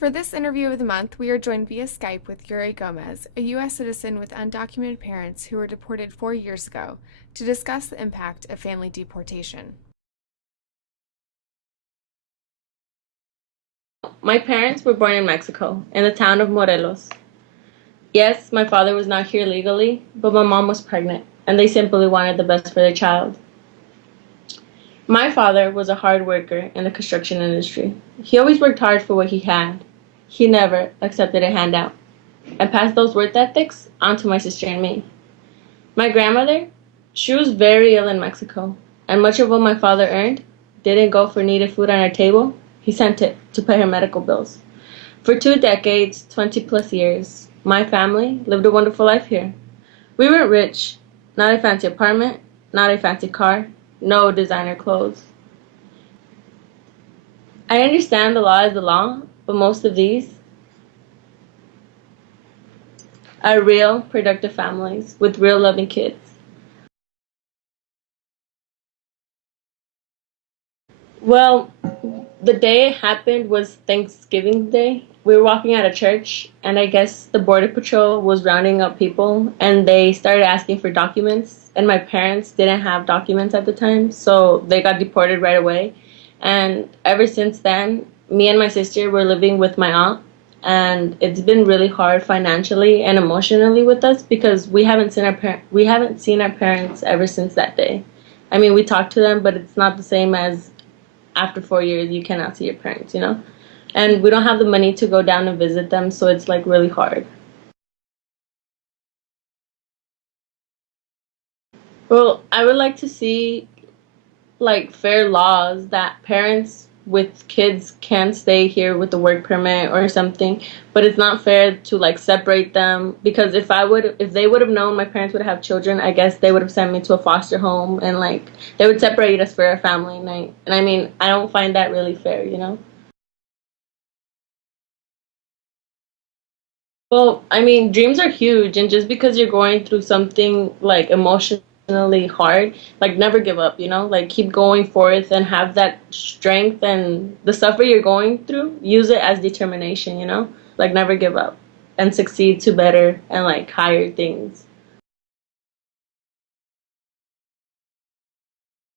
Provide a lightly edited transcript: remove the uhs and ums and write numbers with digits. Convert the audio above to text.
For this interview of the month, we are joined via Skype with Yuri Gomez, a U.S. citizen with undocumented parents who were deported 4 years ago, to discuss the impact of family deportation. My parents were born in Mexico, in the town of Morelos. Yes, my father was not here legally, but my mom was pregnant, and they simply wanted the best for their child. My father was a hard worker in the construction industry. He always worked hard for what he had. He never accepted a handout. I passed those work ethics on to my sister and me. My grandmother, she was very ill in Mexico, and much of what my father earned didn't go for needed food on our table. He sent it to pay her medical bills. For 2 decades, 20 plus years, my family lived a wonderful life here. We weren't rich, not a fancy apartment, not a fancy car, no designer clothes. I understand the law is the law, but most of these are real, productive families with real loving kids. Well, the day it happened was Thanksgiving Day. We were walking out of church, and I guess the Border Patrol was rounding up people, and they started asking for documents. And my parents didn't have documents at the time, so they got deported right away. And ever since then, me and my sister were living with my aunt, and it's been really hard financially and emotionally with us because we haven't seen our parents ever since that day. I mean, we talk to them, but it's not the same as after 4 years you cannot see your parents, you know? And we don't have the money to go down and visit them, so it's like really hard. Well, I would like to see like fair laws that parents with kids can stay here with the work permit or something, but it's not fair to like separate them because if they would have known my parents would have children, I guess they would have sent me to a foster home and like they would separate us for our family night. And I mean, I don't find that really fair, you know? Well, I mean, dreams are huge, and just because you're going through something like emotionally hard, like never give up, you know? Like keep going forth and have that strength and the suffer you're going through, use it as determination, you know? Like never give up and succeed to better and like higher things.